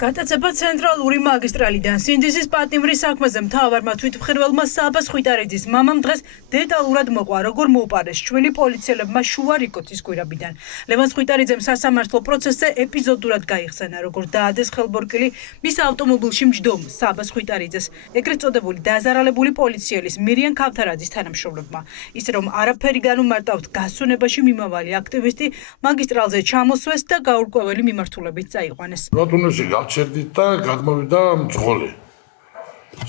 Გადაცემა ცენტრალური მაგისტრალიდან სინდისის პატიმრის საქმეზე მთავარმა თვითმხილველმა საბას ხვიტარიძის მამამ დღეს დეტალურად მოყვა, როგორ მოუპარეს შვილი პოლიციელებმა შუა რიკოთის გვირაბიდან. ლევან ხვიტარიძემ სასამართლო პროცესზე ეპიზოდურად გაიხსენა, როგორ დაადეს ხელბორკილი მის ავტომობილში მჯდომ საბას ხვიტარიძეს, ეგრეთ წოდებული დაზარალებული პოლიციელის მირიან ქავთარაძის თანამშრომლებმა. ისე რომ არაფერი განუმარტავთ გასვენებაში მიმავალი აქტივისტი მაგისტრალზე ჩამოსვეს და გაურკვეველი მიმართულებით წაიყვანეს. რატონოში გავჩერდით და გადმოვიდა მძღოლი.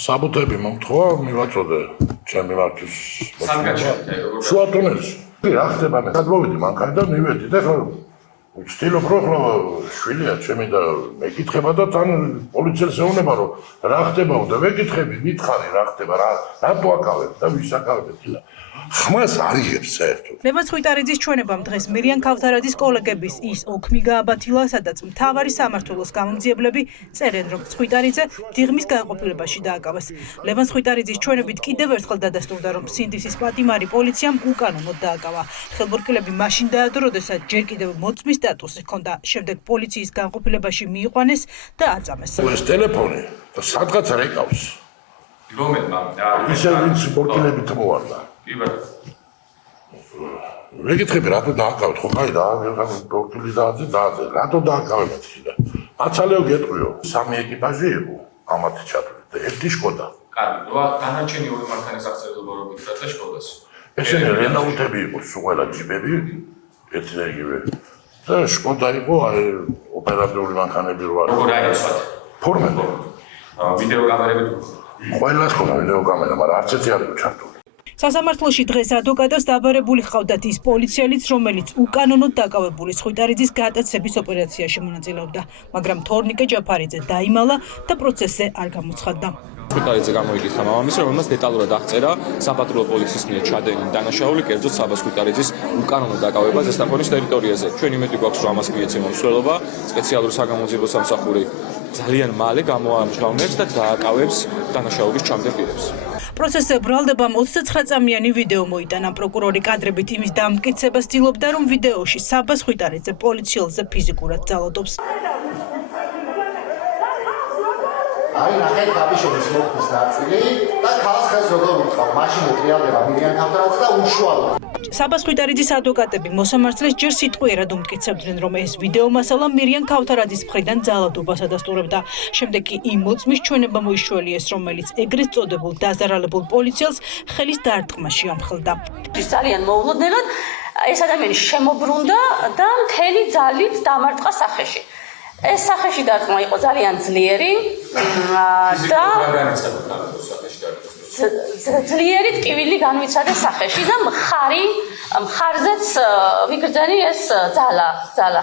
საბუთები მომთხოვა, მივაწოდე ჩემი მართვის. შუა თუნელში. რა ხდება მე? გადმოვიდი მანქანიდან მივედი და ვცდილობ რომ შვილია ჩემი და მეკითხება და თან პოლიციელს ეუბნება რომ რა ხდებაო და ვეკითხები, მითხარი რა ხდება, რატო აკავებ და ვის აკავებ და ხმას არიგებს საერთოდ. ლევან ხვიტარიძის ჩვენებამ დღეს მირიან ქავთარაძის კოლეგების ის ოქმი გააბათილა, სადაც მთავარი სამმართველოს გამომძიებლები წერენ, რომ ხვიტარიძე დიღმის განყოფილებაში დააკავეს. ლევან ხვიტარიძის ჩვენებით კიდევ ერთხელ დადასტურდა, რომ სინდისის პატიმარი პოლიციამ უკანონოდ დააკავა. ხელბორკილები მაშინ დაადო, როდესაც ჯერ კიდევ მოწმის სტატუსი ჰქონდა, შემდეგ პოლიციის განყოფილებაში მიიყვანეს და აწამეს. ეს ტელეფონი და სადღაც რეკავს. რომელმა ისე ვინც ბორკილებით მოვარდა. ვეკითხები რატო დააკავეთ, ხო ხაი და ბორკილი დააძე, რატო დააკავეთ ხიდა. აცალეო გეტყვიო, სამი ეკიპაჟი იყო ამათ ჩათვლით და ერთი შკოდა. კარგი, დანარჩენი ორი მანქანის აღწერილობა როგორ გითხრათ და შკოდას. ესენი რენაუტები იყო, სულ ჯიპები, ერთნაირად. და შკოდა იყო ოპერატიული მანქანები რო არის. როგორ აიცვათ? ფორმები. ვიდეო კამერებით. ყველას ხომ ვიდეო კამერა, მაგრამ არც ერთი არ იყო ჩართული. სასამართლოში დღეს ადვოკატოს დაბარებული ჰყავდათ ის პოლიციელიც, რომელიც უკანონოდ დაკავებული ხვიტარიძის გატაცების ოპერაციაში მონაწილეობდა, მაგრამ თორნიკე ჯაფარიძე დაიმალა და პროცესზე არ გამოცხადდა. ხვიტარიძე გამოიკითხა მამამისს, რომელმაც დეტალურად აღწერა საპატრულო პოლიციის მიერ ჩადენილი დანაშაული, კერძოდ საბას ხვიტარიძის უკანონო დაკავება ზესტაფონის ტერიტორიაზე. ჩვენ იმედი გვაქვს, რომ ამას მიეცემა მსვლელობა, სპეციალური საგამოძიებო სამსახური ძალიან მალე გამოამჟღავნებს და დააკავებს დანაშაულის ჩამდე პირებს. პროცესზე ბრალდებამ 29 წამიანი ვიდეო მოიტანა. პროკურორი კადრებით იმის დამტკიცებას ცდილობდა, რომ ვიდეოში საბას ხვიტარიძე პოლიციელზე ფიზიკურად ძალადობს. აი ნახეთ გაბიშოვის მოხდის ნაწილი და ხალხს ხელს როგორ უთხოვ, მაშინ ეტრიალდება მირიან ქავთარაძე და უშუალოდ. საბას ხვიტარიძის ადვოკატები მოსამართლეს ჯერ სიტყვიერად უმტკიცებდნენ, რომ ეს ვიდეო მასალა მირიან ქავთარაძის მხრიდან ძალადობას ადასტურებდა. შემდეგ კი იმ მოწმის ჩვენება მოიშველიეს, რომელიც ეგრეთ წოდებულ დაზარალებულ პოლიციელს ხელის დარტყმაში ამხელდა. ძალიან მოულოდნელად ეს ადამიანი შემოbrunდა და მთელი ძალით დამარტყა სახეში. ეს სახეში დარტყმა იყო ძალიან ძლიერი და ძლიერი ტკივილი განვიცადა სახეში და მხარზეც ვიგრძენი ეს ძალა.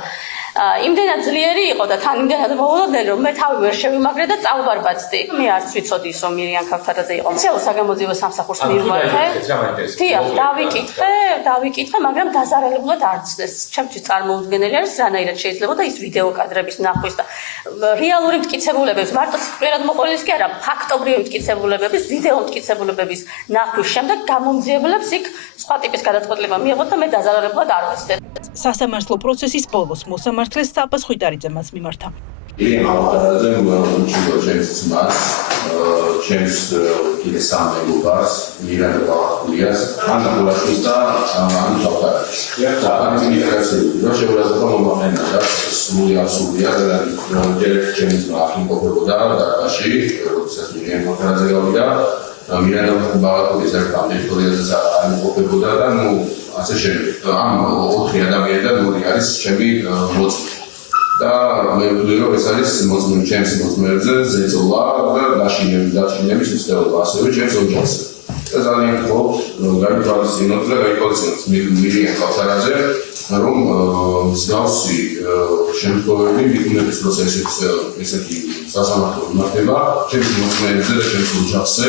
იმდენად ძლიერი იყო და თან იმდენად მოულოდნელი, რომ მე თავი ვერ შევიმაგრე და წავბარბაცდი. მე არც ვიცოდი ის რომ მირიან ქავთარაძე იყო. სპეციალურ საგამოძიებო სამსახურს მივმართე. დიახ, დავიკითხე, მაგრამ დაზარალებულად არ ცდეს. ჩემთვის წარმოუდგენელი არის, რანაირად შეიძლება და ის ვიდეო კადრების ნახვის და რეალური მტკიცებულებების, მარტო სიტყვიერად მოყოლის კი არა, ფაქტობრივი მტკიცებულებების, ვიდეო მტკიცებულებების ნახვის შემდეგ გამომძიებლებს იქ სხვა ტიპის გადაწყვეტილება მიიღოთ და მე დაზარალებულად არ ვეცდე. სასამართლო პროცესის ბოლოს მოსამართლეს საბას ხვიტარიძემაც მიმართა. მირიან ქავთარაძემ უჩინო ჩემს ძმას, ჩემს კიდე სამ მეგობარს, მირიან ბალახულიას, ანა გულაშვილს და ანუ ქავთარაძეს. და ამის მიგრაცია შეურაცხყოფა მომაყენა და სულია და ჯერ ჩემს ძმა იმყოფებოდა დაკაში, როდესაც მირიან ქავთარაძე გავიდა, მირიან ბალახულის ერთად ტერიტორიაზე არ იმყოფებოდა და ასე შემდეგ. ამ ოთხი ადამიანი და ორი არის ჩემი მოწმე. და მე ვთვლი რომ ეს არის ჩემს მოწმეებზე ზეწოლა და დაშინების უცდელობა, ასევე ჩემს ოჯახზე. და ძალიან გქონდ გაითვალისწინოთ და გაიქორწინოთ მირიან ქავთარაძე, რომ მსგავსი შემთხვევები მიკუნების პროცესის ესეთი სასამართლო მიმართება ჩემს მოწმეებზე და ჩემს ოჯახზე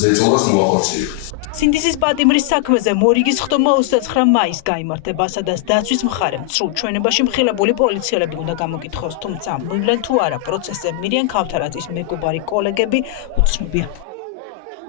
ზეწოლას მოახორციელებს. სინდისის პატიმრის საქმეზე მორიგის ხდომა 29 მაისს გაიმართება, სადაც დაცვის მხარემ სრულ ჩვენებაში მხილებული პოლიციელები უნდა გამოკითხოს, თუმცა მოვლენ თუ არა პროცესზე მირიან ქავთარაძის მეგობარი კოლეგები უცნობია.